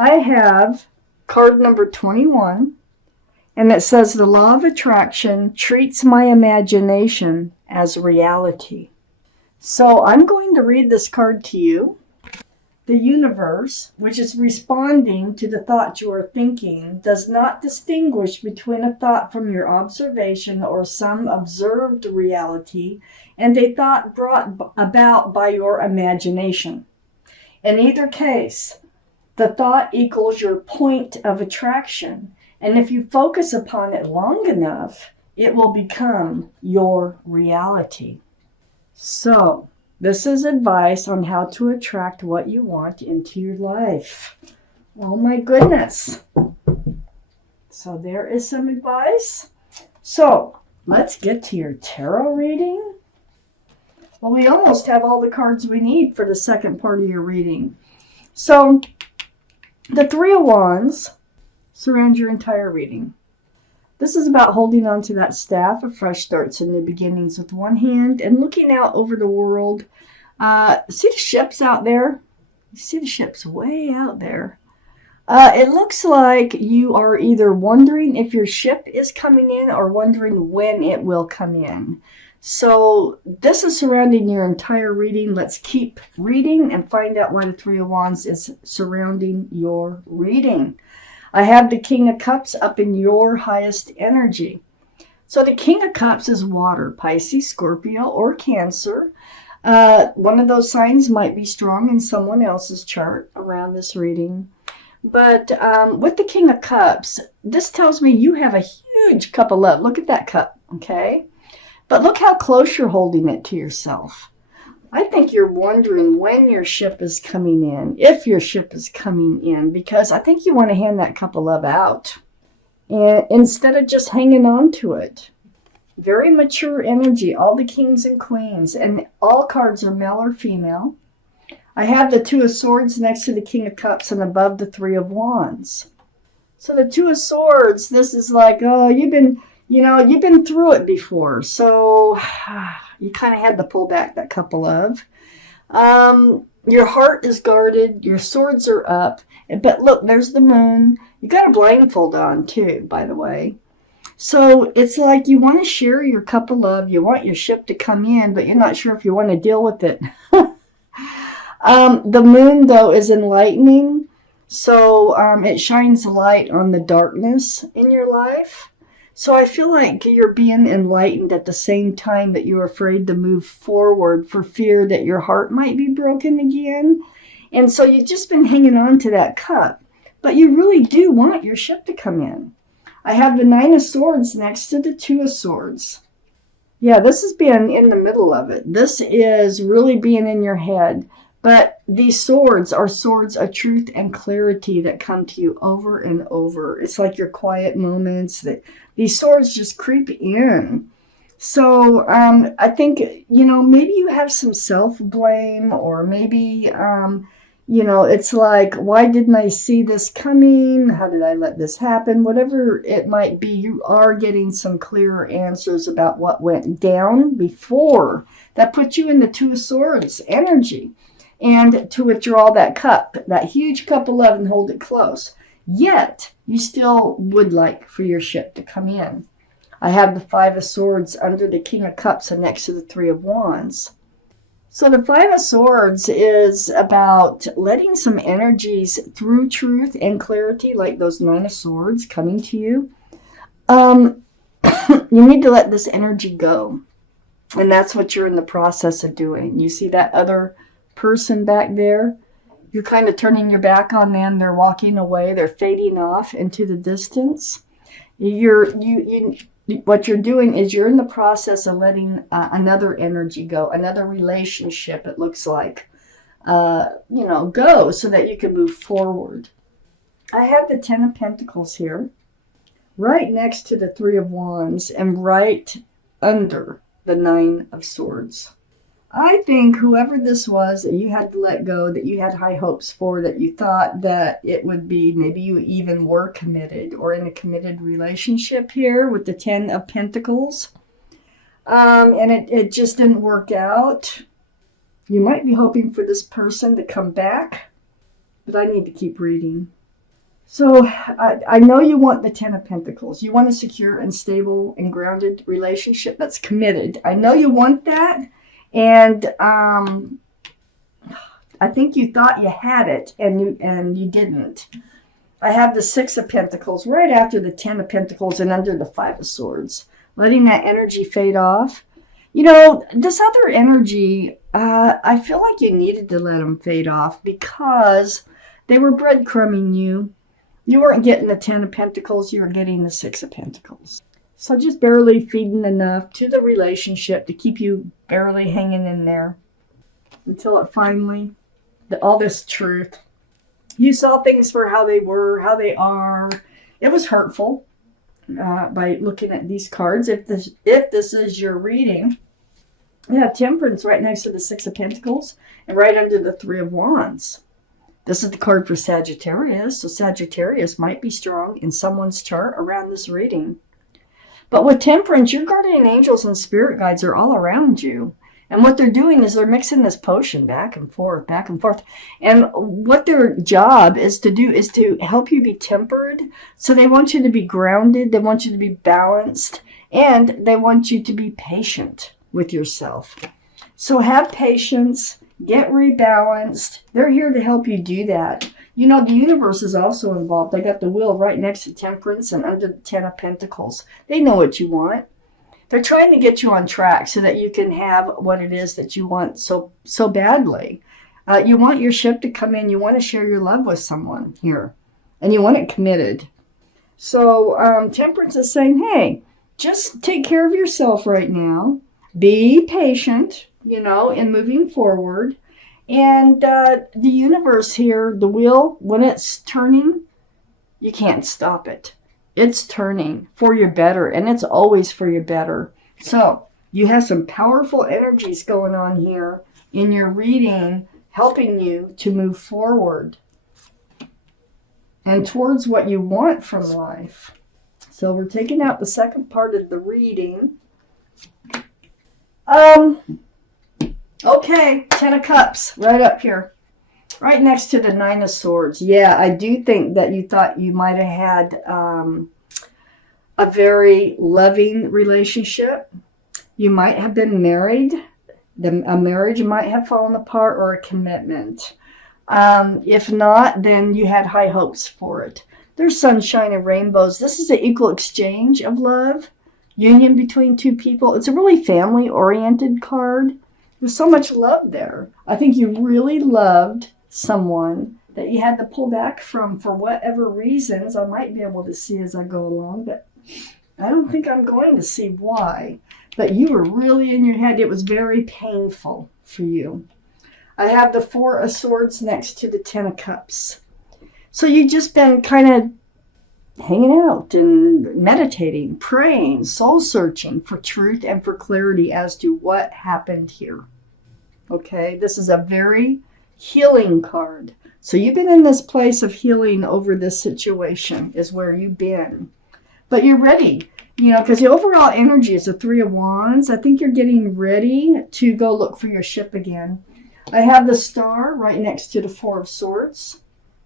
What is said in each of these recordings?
I have card number 21, and it says the law of attraction treats my imagination as reality. So I'm going to read this card to you. The universe, which is responding to the thought you are thinking, does not distinguish between a thought from your observation or some observed reality and a thought brought about by your imagination. In either case, the thought equals your point of attraction, and if you focus upon it long enough, it will become your reality. So, this is advice on how to attract what you want into your life. Oh my goodness. So there is some advice. So let's get to your tarot reading. Well, we almost have all the cards we need for the second part of your reading. So the Three of Wands surround your entire reading. This is about holding on to that staff of fresh starts and new beginnings with one hand and looking out over the world. See the ships out there? You see the ships way out there. It looks like you are either wondering if your ship is coming in or wondering when it will come in. So this is surrounding your entire reading. Let's keep reading and find out why the Three of Wands is surrounding your reading. I have the King of Cups up in your highest energy. So the King of Cups is water, Pisces, Scorpio, or Cancer. One of those signs might be strong in someone else's chart around this reading. But with the King of Cups, this tells me you have a huge cup of love. Look at that cup, okay? But look how close you're holding it to yourself. I think you're wondering when your ship is coming in, if your ship is coming in, because I think you want to hand that cup of love out and instead of just hanging on to it. Very mature energy, all the kings and queens, and all cards are male or female. I have the Two of Swords next to the King of Cups and above the Three of Wands. So the Two of Swords, this is like, oh, you've been through it before, so you kind of had to pull back that cup of love. Your heart is guarded, your swords are up, but look, there's the moon. You got a blindfold on too, by the way. So it's like you want to share your cup of love, you want your ship to come in, but you're not sure if you want to deal with it. The moon, though, is enlightening, so it shines light on the darkness in your life. So I feel like you're being enlightened at the same time that you're afraid to move forward for fear that your heart might be broken again. And so you've just been hanging on to that cup. But you really do want your ship to come in. I have the Nine of Swords next to the Two of Swords. Yeah, this is being in the middle of it. This is really being in your head. But these swords are swords of truth and clarity that come to you over and over. It's like your quiet moments. These swords just creep in. So I think, maybe you have some self-blame, or maybe, it's like, why didn't I see this coming? How did I let this happen? Whatever it might be, you are getting some clearer answers about what went down before. That puts you in the Two of Swords energy. And to withdraw that cup, that huge cup of love, and hold it close. Yet, you still would like for your ship to come in. I have the Five of Swords under the King of Cups and next to the Three of Wands. So the Five of Swords is about letting some energies through truth and clarity, like those Nine of Swords coming to you. You need to let this energy go. And that's what you're in the process of doing. You see that other person back there? You're kind of turning your back on them. They're walking away. They're fading off into the distance. What you're doing is you're in the process of letting another energy go, another relationship, it looks like, go so that you can move forward. I have the Ten of Pentacles here, right next to the Three of Wands and right under the Nine of Swords. I think whoever this was that you had to let go, that you had high hopes for, that you thought that it would be, maybe you even were committed or in a committed relationship here with the Ten of Pentacles, and it just didn't work out. You might be hoping for this person to come back, but I need to keep reading. So I know you want the Ten of Pentacles. You want a secure and stable and grounded relationship that's committed. I know you want that. And I think you thought you had it and you didn't. I have the Six of Pentacles right after the Ten of Pentacles and under the Five of Swords. Letting that energy fade off. You know, this other energy, I feel like you needed to let them fade off because they were breadcrumbing you. You weren't getting the Ten of Pentacles, you were getting the Six of Pentacles. So just barely feeding enough to the relationship to keep you barely hanging in there until it finally, all this truth. You saw things for how they were, how they are. It was hurtful by looking at these cards. If this is your reading, you have Temperance right next to the Six of Pentacles and right under the Three of Wands. This is the card for Sagittarius, so Sagittarius might be strong in someone's chart around this reading. But with Temperance, your guardian angels and spirit guides are all around you. And what they're doing is they're mixing this potion back and forth, back and forth. And what their job is to do is to help you be tempered. So they want you to be grounded, they want you to be balanced, and they want you to be patient with yourself. So have patience. Get rebalanced. They're here to help you do that. You know, the universe is also involved. I got the Wheel right next to Temperance and under the Ten of Pentacles. They know what you want. They're trying to get you on track so that you can have what it is that you want so badly. You want your ship to come in. You want to share your love with someone here. And you want it committed. So Temperance is saying, hey, just take care of yourself right now. Be patient, you know, in moving forward. And the universe here, the wheel, when it's turning, you can't stop it. It's turning for your better, and it's always for your better. So you have some powerful energies going on here in your reading, helping you to move forward and towards what you want from life. So we're taking out the second part of the reading. Okay, Ten of Cups, right up here. Right next to the Nine of Swords. Yeah, I do think that you thought you might have had a very loving relationship. You might have been married. A marriage might have fallen apart, or a commitment. If not, then you had high hopes for it. There's sunshine and rainbows. This is an equal exchange of love, union between two people. It's a really family-oriented card. There's so much love there. I think you really loved someone that you had to pull back from for whatever reasons. I might be able to see as I go along, but I don't think I'm going to see why. But you were really in your head. It was very painful for you. I have the Four of Swords next to the Ten of Cups. So you've just been kind of hanging out and meditating, praying, soul searching for truth and for clarity as to what happened here. Okay, this is a very healing card. So you've been in this place of healing over this situation is where you've been. But you're ready, you know, because the overall energy is the Three of Wands. I think you're getting ready to go look for your ship again. I have the Star right next to the Four of Swords.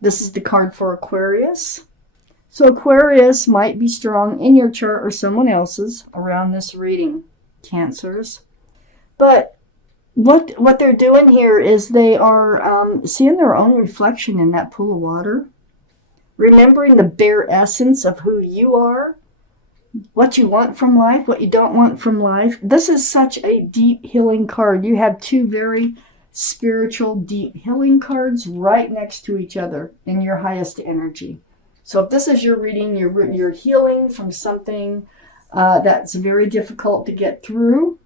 This is the card for Aquarius. So Aquarius might be strong in your chart or someone else's around this reading, Cancers. But what they're doing here is they are seeing their own reflection in that pool of water, remembering the bare essence of who you are, what you want from life, what you don't want from life. This is such a deep healing card. You have two very spiritual, deep healing cards right next to each other in your highest energy. So if this is your reading, you're healing from something that's very difficult to get through,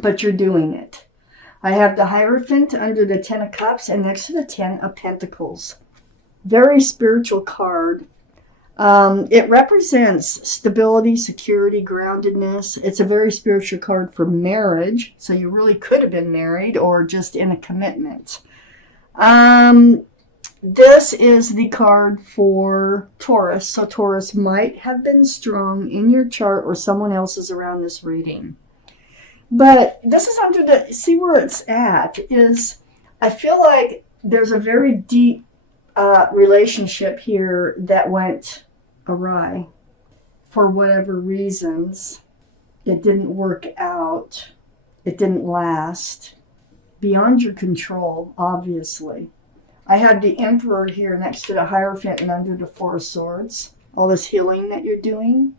but you're doing it. I have the Hierophant under the Ten of Cups and next to the Ten of Pentacles. Very spiritual card. It represents stability, security, groundedness. It's a very spiritual card for marriage. So you really could have been married or just in a commitment. This is the card for Taurus. So Taurus might have been strong in your chart or someone else's around this reading. But this is under the, see where it's at is, I feel like there's a very deep relationship here that went awry for whatever reasons. It didn't work out. It didn't last. Beyond your control, obviously. I had the Emperor here next to the Hierophant and under the Four of Swords. All this healing that you're doing.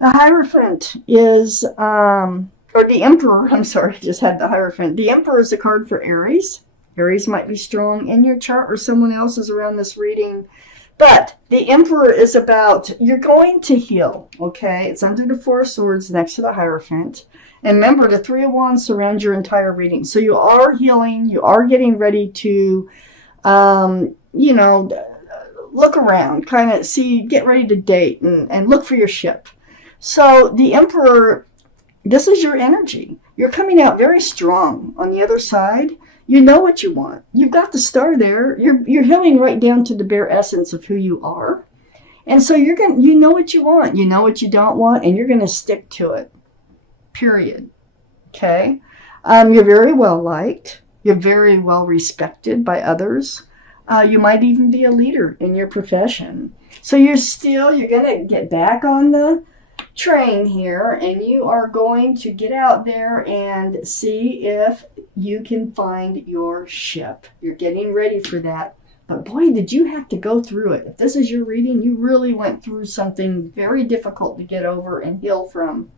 The Hierophant is, or the Emperor, I'm sorry, I just had the Hierophant. The Emperor is a card for Aries. Aries might be strong in your chart or someone else is around this reading. But the Emperor is about, you're going to heal, okay? It's under the Four of Swords next to the Hierophant. And remember, the Three of Wands surrounds your entire reading. So you are healing. You are getting ready to, look around, kind of see, get ready to date and look for your ship. So the Emperor, this is your energy. You're coming out very strong on the other side. You know what you want. You've got the star there. You're healing right down to the bare essence of who you are. And so you know what you want. You know what you don't want, and you're going to stick to it. Period. Okay? You're very well liked. You're very well respected by others. You might even be a leader in your profession. So you're going to get back on the train here, and you are going to get out there and see if you can find your ship. You're getting ready for that. But boy, did you have to go through it. If this is your reading, you really went through something very difficult to get over and heal from.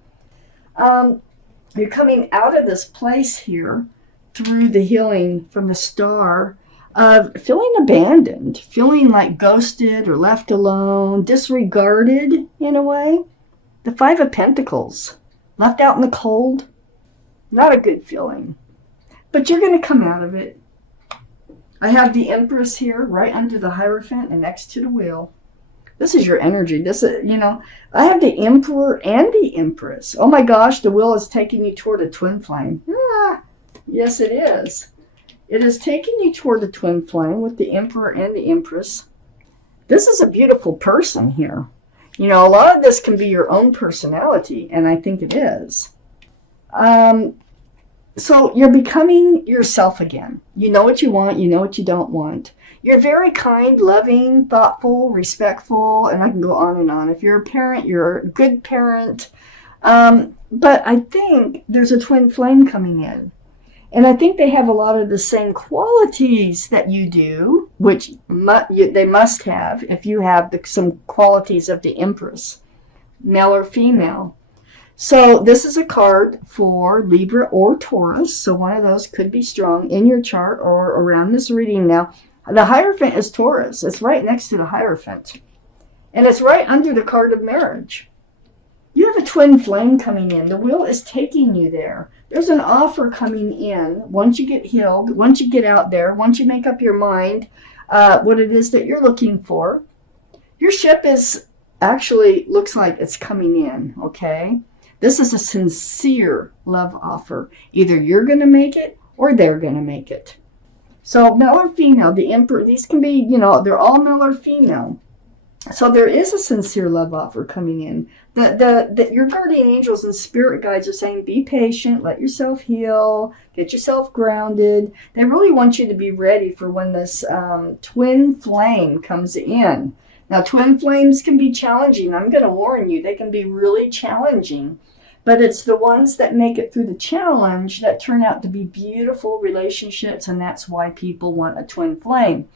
You're coming out of this place here through the healing from the star of feeling abandoned, feeling like ghosted or left alone, disregarded in a way. The Five of Pentacles, left out in the cold, not a good feeling. But you're going to come out of it. I have the Empress here right under the Hierophant and next to the Wheel. This is your energy. This is, I have the Emperor and the Empress. Oh my gosh, the Wheel is taking you toward a twin flame. Yes, it is. It is taking you toward the twin flame with the Emperor and the Empress. This is a beautiful person here. A lot of this can be your own personality, and I think it is. So you're becoming yourself again. You know what you want, you know what you don't want. You're very kind, loving, thoughtful, respectful, and I can go on and on. If you're a parent, you're a good parent. But I think there's a twin flame coming in. And I think they have a lot of the same qualities that you do, which they must have if you have some qualities of the Empress, male or female. So this is a card for Libra or Taurus. So one of those could be strong in your chart or around this reading now. The Hierophant is Taurus. It's right next to the Hierophant. And it's right under the card of marriage. You have a twin flame coming in. The Wheel is taking you there. There's an offer coming in once you get healed, once you get out there, once you make up your mind what it is that you're looking for. Your ship looks like it's coming in, okay? This is a sincere love offer. Either you're going to make it or they're going to make it. So male or female, the Emperor, these can be, they're all male or female. So there is a sincere love offer coming in. Your guardian angels and spirit guides are saying, be patient, let yourself heal, get yourself grounded. They really want you to be ready for when this twin flame comes in. Now, twin flames can be challenging. I'm going to warn you, they can be really challenging. But it's the ones that make it through the challenge that turn out to be beautiful relationships, and that's why people want a twin flame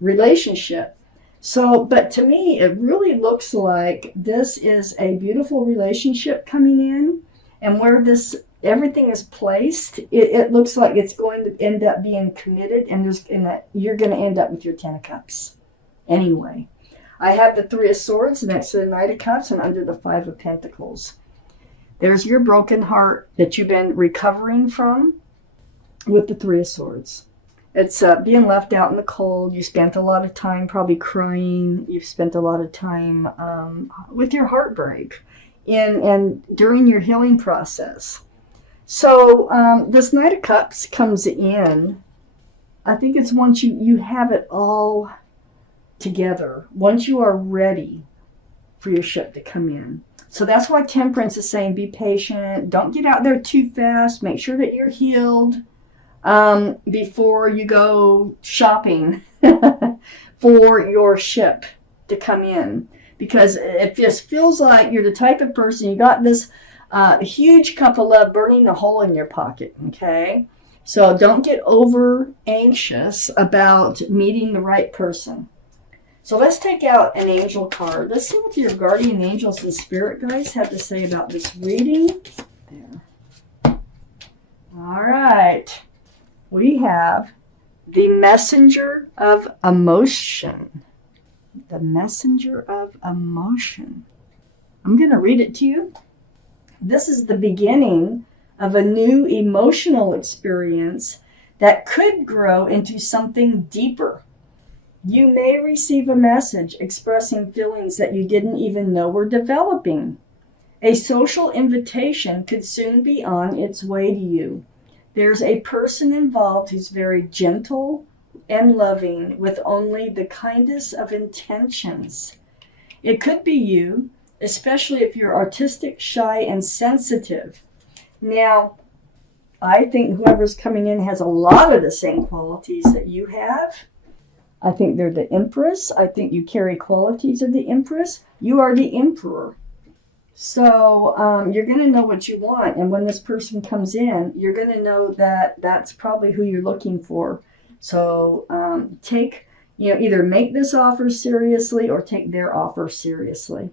relationship. So, but to me, it really looks like this is a beautiful relationship coming in, and where everything is placed, it looks like it's going to end up being committed, and you're going to end up with your Ten of Cups. Anyway, I have the Three of Swords next to the Knight of Cups and under the Five of Pentacles. There's your broken heart that you've been recovering from with the Three of Swords. It's being left out in the cold. You spent a lot of time probably crying. You've spent a lot of time with your heartbreak and during your healing process. So this Knight of Cups comes in. I think it's once you have it all together, once you are ready for your ship to come in. So that's why Temperance is saying be patient. Don't get out there too fast. Make sure that you're healed before you go shopping. for your ship to come in, because it just feels like you're the type of person, you got this huge cup of love burning a hole in your pocket, okay? So don't get over anxious about meeting the right person. So let's take out an angel card. Let's see what your guardian angels and spirit guides have to say about this reading. There. All right. We have the messenger of emotion. The messenger of emotion. I'm going to read it to you. This is the beginning of a new emotional experience that could grow into something deeper. You may receive a message expressing feelings that you didn't even know were developing. A social invitation could soon be on its way to you. There's a person involved who's very gentle and loving with only the kindest of intentions. It could be you, especially if you're artistic, shy, and sensitive. Now, I think whoever's coming in has a lot of the same qualities that you have. I think they're the Empress. I think you carry qualities of the Empress. You are the Emperor. So you're going to know what you want. And when this person comes in, you're going to know that that's probably who you're looking for. So either make this offer seriously or take their offer seriously.